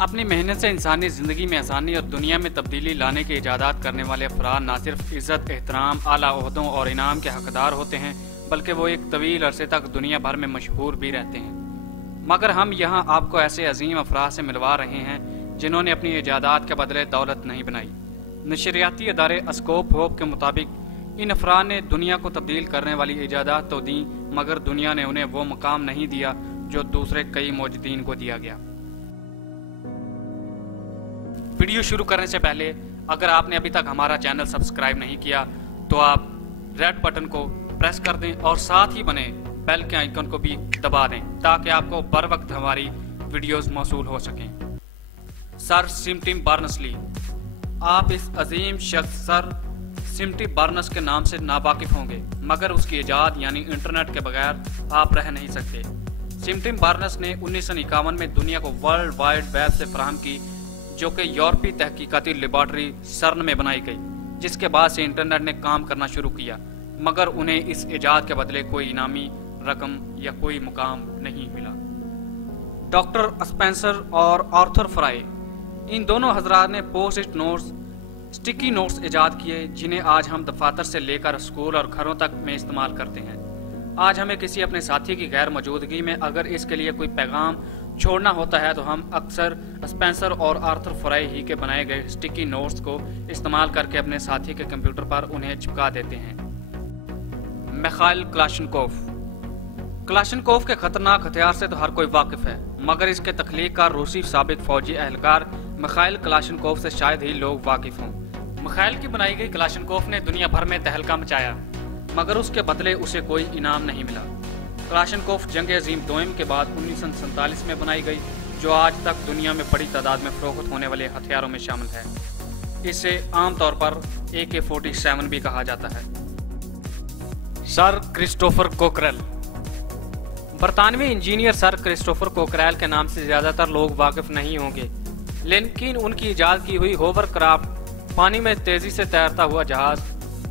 اپنی محنت سے انسانی زندگی میں آسانی اور دنیا میں تبدیلی لانے کے ایجادات کرنے والے افراد نہ صرف عزت، احترام، اعلیٰ عہدوں اور انعام کے حقدار ہوتے ہیں بلکہ وہ ایک طویل عرصے تک دنیا بھر میں مشہور بھی رہتے ہیں۔ مگر ہم یہاں آپ کو ایسے عظیم افراد سے ملوا رہے ہیں جنہوں نے اپنی ایجادات کے بدلے دولت نہیں بنائی۔ نشریاتی ادارے اسکوپ ہوپ کے مطابق ان افراد نے دنیا کو تبدیل کرنے والی ایجادات تو دیں مگر دنیا نے انہیں وہ مقام نہیں دیا جو دوسرے کئی موجودین کو دیا گیا۔ ویڈیو شروع کرنے سے پہلے اگر آپ نے ابھی تک ہمارا چینل سبسکرائب نہیں کیا تو آپ ریڈ بٹن کو پریس کر دیں اور ساتھ ہی بنے بیل کے آئیکن کو بھی دبا دیں تاکہ آپ کو بر وقت ہماری ویڈیوز موصول ہو سکیں۔ سر سیم ٹم برنرس-لی، آپ اس عظیم شخص سر سیم ٹم برنرس کے نام سے ناواقف ہوں گے مگر اس کی ایجاد یعنی انٹرنیٹ کے بغیر آپ رہ نہیں سکتے۔ سیم ٹم برنرس نے 1951 میں دنیا کو ورلڈ وائڈ ویب سے فراہم کی جو کہ یورپی تحقیقاتی لیبارٹری سرن میں بنائی گئی، جس کے بعد سے انٹرنیٹ نے کام کرنا شروع کیا مگر انہیں اس ایجاد کے بدلے کوئی انعامی رقم یا کوئی مقام نہیں ملا۔ ڈاکٹر اسپینسر اور آرتھر فرائی، ان دونوں حضرات نے پوسٹ نوٹس، سٹکی نوٹس ایجاد کیے جنہیں آج ہم دفاتر سے لے کر اسکول اور گھروں تک میں استعمال کرتے ہیں۔ آج ہمیں کسی اپنے ساتھی کی غیر موجودگی میں اگر اس کے لیے کوئی پیغام چھوڑنا ہوتا ہے تو ہم اکثر اسپینسر اور آرتھر فرائی ہی کے بنائے گئے سٹکی نوٹس کو استعمال کر کے اپنے ساتھی کے کمپیوٹر پر انہیں چپکا دیتے ہیں۔ میخائل کلاشنکوف، کلاشنکوف کے خطرناک ہتھیار سے تو ہر کوئی واقف ہے مگر اس کے تخلیق کار روسی سابق فوجی اہلکار میخائل کلاشنکوف سے شاید ہی لوگ واقف ہوں۔ میخائل کی بنائی گئی کلاشنکوف نے دنیا بھر میں تہلکہ مچایا مگر اس کے بدلے اسے کوئی انعام نہیں ملا۔ کلاشنکوف جنگ عظیم دوئم کے بعد 1947 میں بنائی گئی جو آج تک دنیا میں بڑی تعداد میں فروخت ہونے والے ہتھیاروں میں شامل ہے۔ اسے عام طور پر AK-47 بھی کہا جاتا ہے۔ سر کرسٹوفر کوکریل، برطانوی انجینئر سر کرسٹوفر کوکریل کے نام سے زیادہ تر لوگ واقف نہیں ہوں گے لیکن ان کی ایجاد کی ہوئی ہوور کرافٹ پانی میں تیزی سے تیرتا ہوا جہاز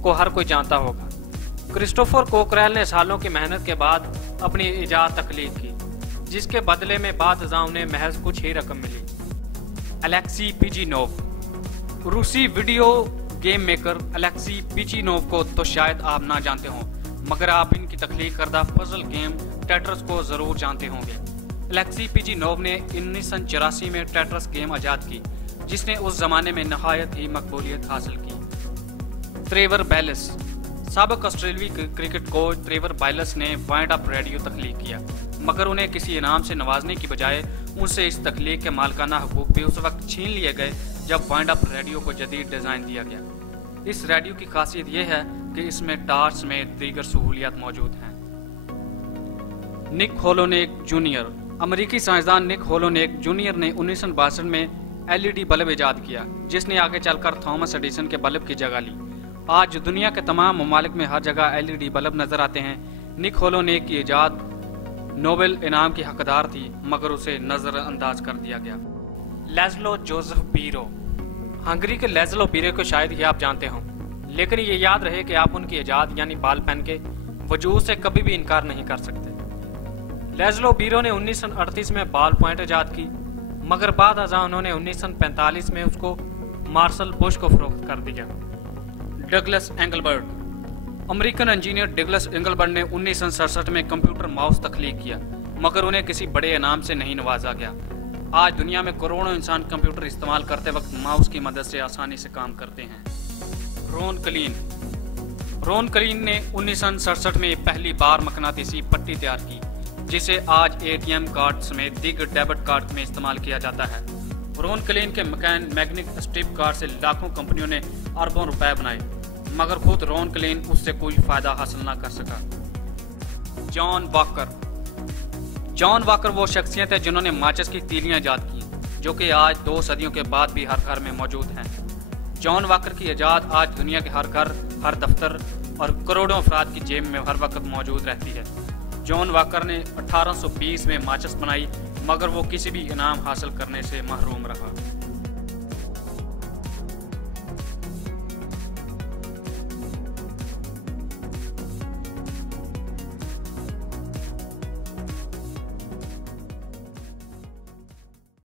کو ہر کوئی جانتا ہوگا۔ کرسٹوفر کوکریل نے سالوں کی محنت کے بعد اپنی ایجاد تخلیق کی جس کے بدلے میں بعد ازاں انہیں محض کچھ ہی رقم ملی۔ الیکسی پیجینوف، روسی ویڈیو گیم میکر الیکسی پیجینوف کو تو شاید آپ نہ جانتے ہوں مگر آپ ان کی تخلیق کردہ پزل گیم ٹیٹرس کو ضرور جانتے ہوں گے۔ الیکسی پیجینوف نے 1984 میں ٹیٹرس گیم ایجاد کی جس نے اس زمانے میں نہایت ہی مقبولیت حاصل کی۔ ٹریور بیلس، سابق آسٹریلوی کرکٹ کوچ ٹریور بائلس نے وائنڈ اپ ریڈیو تخلیق کیا مگر انہیں کسی انعام سے نوازنے کی بجائے ان سے اس تخلیق کے مالکانہ حقوق بھی اس وقت چھین لیے گئے جب وائنڈ اپ ریڈیو کو جدید ڈیزائن دیا گیا۔ اس ریڈیو کی خاصیت یہ ہے کہ اس میں ٹارچ سمیت دیگر سہولیات موجود ہیں۔ نک ہولونیک جونیئر، امریکی سائنسدان نک ہولونیک جونیئر نے 1962 میں LED بلب ایجاد کیا جس نے آگے چل کر تھامس ایڈیسن کے بلب کی جگہ لی۔ آج دنیا کے تمام ممالک میں ہر جگہ LED بلب نظر آتے ہیں۔ نک ہولونیک کی ایجاد نوبل انعام کی حقدار تھی مگر اسے نظر انداز کر دیا گیا۔ لیزلو جوزف بیرو، ہنگری کے لیزلو بیرو کو شاید ہی آپ جانتے ہوں لیکن یہ یاد رہے کہ آپ ان کی ایجاد یعنی بال پین کے وجود سے کبھی بھی انکار نہیں کر سکتے۔ لیزلو بیرو نے 1938 میں بال پوائنٹ ایجاد کی مگر بعد ازاں انہوں نے 1945 میں اس کو مارسل بش کو فروخت کر دیا۔ ڈگلس اینگلبرٹ، امریکن انجینئر ڈگلس اینگلبرٹ نے 1967 میں کمپیوٹر ماؤس تخلیق کیا مگر انہیں کسی بڑے انعام سے نہیں نوازا گیا۔ آج دنیا میں کروڑوں انسان کمپیوٹر استعمال کرتے وقت ماؤس کی مدد سے آسانی سے کام کرتے ہیں۔ رون کلین نے 1967 میں پہلی بار مقناطیسی پٹی تیار کی جسے آج ATM کارڈ سمیت دیگر ڈیبٹ کارڈ میں استعمال کیا جاتا ہے۔ رون کلین کے میگنیٹک اسٹرپ کارڈ سے لاکھوں کمپنیوں نے اربوں روپے بنائے مگر خود رون کلین اس سے کوئی فائدہ حاصل نہ کر سکا۔ جان واکر وہ شخصیت ہے جنہوں نے ماچس کی تیلیاں ایجاد کی جو کہ آج 2 صدیوں کے بعد بھی ہر گھر میں موجود ہیں۔ جان واکر کی ایجاد آج دنیا کے ہر گھر، ہر دفتر اور کروڑوں افراد کی جیب میں ہر وقت موجود رہتی ہے۔ جان واکر نے 1820 میں ماچس بنائی مگر وہ کسی بھی انعام حاصل کرنے سے محروم رہا۔